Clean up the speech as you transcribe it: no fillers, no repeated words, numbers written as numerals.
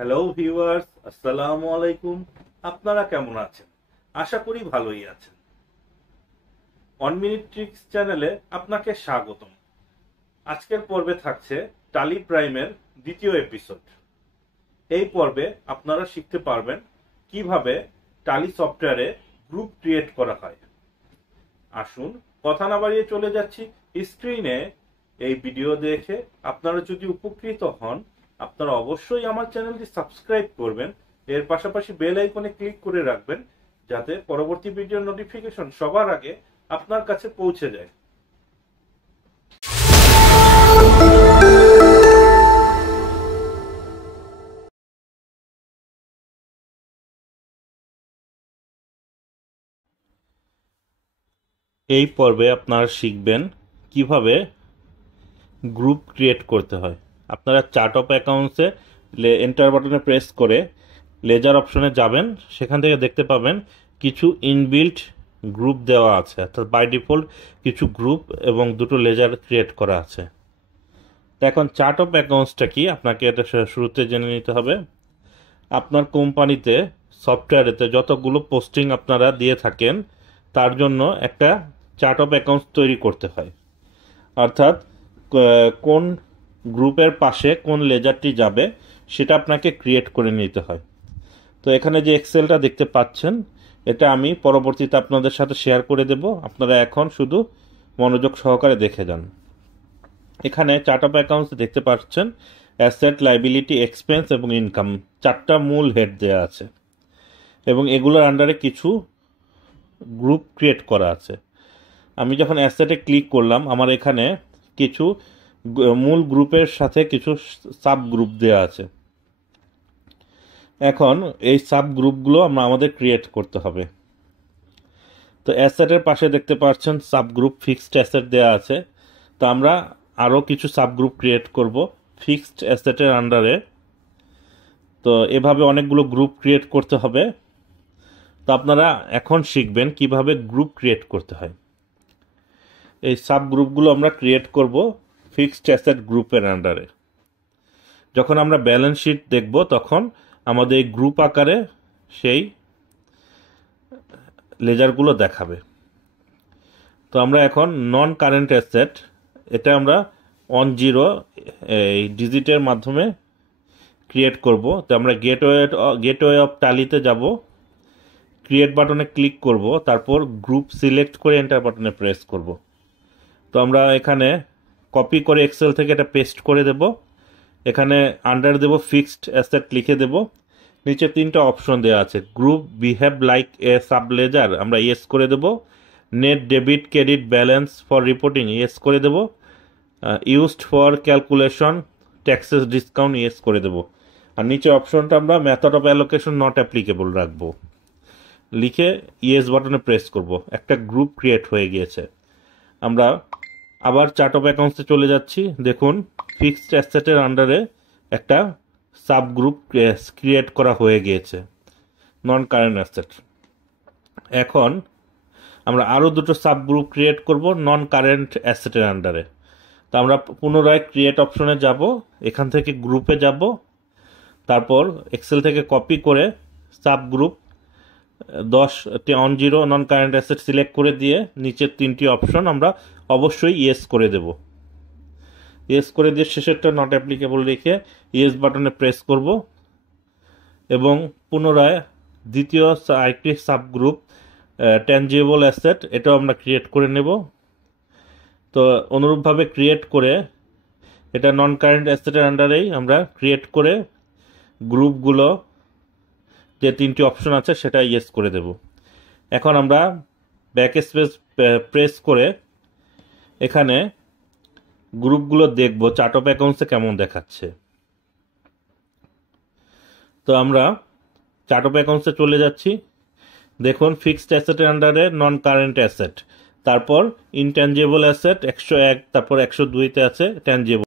Hello viewers, আসসালামু আলাইকুম। আপনারা কেমন আছেন? আশা করি ভালোই আছেন। 1 মিনিট ট্রিক্স চ্যানেলে আপনাকে স্বাগতম। আজকের পর্বে থাকছে টালি প্রাইমের দ্বিতীয় এপিসোড। এই পর্বে আপনারা শিখতে পারবেন কিভাবে টালি সফটওয়্যারে গ্রুপ ক্রিয়েট করা হয়। আসুন কথা না বাড়িয়ে চলে যাচ্ছি স্ক্রিনে। এই ভিডিও দেখে আপনারা যদি উপকৃত হন, আপনারা অবশ্যই আমার চ্যানেলটি সাবস্ক্রাইব করবেন। এর পাশাপাশি বেল আইকনে ক্লিক করে রাখবেন, যাতে পরবর্তী ভিডিওর নোটিফিকেশন সবার আগে আপনার কাছে পৌঁছে যায়। এই পর্বে আপনারা শিখবেন কিভাবে গ্রুপ ক্রিয়েট করতে হয়। আপনারা চার্ট অফ অ্যাকাউন্টসে এন্টার বাটনে প্রেস করে লেজার অপশনে যাবেন। সেখান থেকে দেখতে পাবেন কিছু ইনবিল্ট গ্রুপ দেওয়া আছে, অর্থাৎ বাই ডিফল্ট কিছু গ্রুপ এবং দুটো লেজার ক্রিয়েট করা আছে। তো এখন চার্ট অফ অ্যাকাউন্টসটা কি, আপনাকে এটা শুরুতে জেনে নিতে হবে। আপনার কোম্পানিতে সফটওয়্যারেতে যতগুলো পোস্টিং আপনারা দিয়ে থাকেন, তার জন্য একটা চার্ট অফ অ্যাকাউন্টস তৈরি করতে হয়। অর্থাৎ কোন গ্রুপের পাশে কোন লেজারটি যাবে সেটা আপনাকে ক্রিয়েট করে নিতে হয়। তো এখানে যে এক্সেলটা দেখতে পাচ্ছেন, এটা আমি পরবর্তীতে আপনাদের সাথে শেয়ার করে দেব। আপনারা এখন শুধু মনোযোগ সহকারে দেখে যান। এখানে চার্ট অফ অ্যাকাউন্টস দেখতে পাচ্ছেন অ্যাসেট, লাইবিলিটি, এক্সপেন্স এবং ইনকাম, চারটা মূল হেড দেওয়া আছে এবং এগুলোর আন্ডারে কিছু গ্রুপ ক্রিয়েট করা আছে। আমি যখন অ্যাসেটে ক্লিক করলাম, আমার এখানে কিছু মূল গ্রুপের সাথে কিছু সাব গ্রুপ দেওয়া আছে। এখন এই সাব গ্রুপগুলো আমাদের ক্রিয়েট করতে হবে। তো অ্যাসেটের পাশে দেখতে পাচ্ছেন সাব গ্রুপ ফিক্সড অ্যাসেট দেওয়া আছে। তো আমরা আরও কিছু সাব গ্রুপ ক্রিয়েট করব ফিক্সড অ্যাসেটের আন্ডারে। তো এভাবে অনেকগুলো গ্রুপ ক্রিয়েট করতে হবে। তো আপনারা এখন শিখবেন কিভাবে গ্রুপ ক্রিয়েট করতে হয়। এই সাব গ্রুপগুলো আমরা ক্রিয়েট করব ফিক্সড অ্যাসেট গ্রুপের আন্ডারে। যখন আমরা ব্যালেন্স শিট দেখব, তখন আমাদের এই গ্রুপ আকারে সেই লেজারগুলো দেখাবে। তো আমরা এখন নন কারেন্ট অ্যাসেট, এটা আমরা 10 এই ডিজিটের মাধ্যমে ক্রিয়েট করব। তো আমরা গেটওয়ে অফ টালিতে যাব, ক্রিয়েট বাটনে ক্লিক করব, তারপর গ্রুপ সিলেক্ট করে এন্টার বাটনে প্রেস করব। তো আমরা এখানে কপি করে এক্সেল থেকে এটা পেস্ট করে দেব। এখানে আন্ডার দেব ফিক্সড অ্যাসেট লিখে দেব। নিচে 3টা অপশন দেওয়া আছে। Group behave like a sub ledger, আমরা ইয়েস করে দেব। Net debit credit balance for reporting, yes করে দেব। Used for calculation taxes discount, yes করে দেব। আর নিচে অপশনটা আমরা method of allocation not applicable রাখবো, লিখে ইয়েস বাটনে প্রেস করব। একটা গ্রুপ ক্রিয়েট হয়ে গিয়েছে। আমরা আবার চার্ট অফ অ্যাকাউন্টসে চলে যাচ্ছি। দেখুন ফিক্সড অ্যাসেটের আন্ডারে একটা সাব গ্রুপ ক্রিয়েট করা হয়ে গিয়েছে, নন কারেন্ট অ্যাসেট। এখন আমরা আরও দুটো সাব গ্রুপ ক্রিয়েট করব নন কারেন্ট অ্যাসেটের আন্ডারে। তো আমরা পুনরায় ক্রিয়েট অপশনে যাব, এখান থেকে গ্রুপে যাব, তারপর এক্সেল থেকে কপি করে সাব গ্রুপ 10 নন কারেন্ট অ্যাসেট সিলেক্ট করে দিয়ে নিচের 3টি অপশন আমরা অবশ্যই ইয়েস করে দেব। ইয়েস করে দিয়ে শেষেরটা নট অ্যাপ্লিকেবল রেখে ইয়েস বাটনে প্রেস করব এবং পুনরায় দ্বিতীয় আরেকটি সাব গ্রুপ ট্যানজিবল অ্যাসেট, এটাও আমরা ক্রিয়েট করে নেব। তো অনুরূপভাবে ক্রিয়েট করে এটা নন কারেন্ট অ্যাসেটের আন্ডারেই আমরা ক্রিয়েট করে গ্রুপগুলো যে 3টি অপশন আছে সেটা ইয়েস করে দেব। এখন আমরা ব্যাক স্পেস প্রেস করে এখানে গ্রুপগুলো দেখব চার্ট অফ অ্যাকাউন্টসে কেমন দেখাচ্ছে। তো আমরা চার্ট অফ অ্যাকাউন্টসে চলে যাচ্ছি। দেখুন ফিক্সড অ্যাসেটের আন্ডারে নন কারেন্ট অ্যাসেট, তারপর ইনট্যানজিবল অ্যাসেট 101, তারপর 102তে আছে ট্যানজিবল।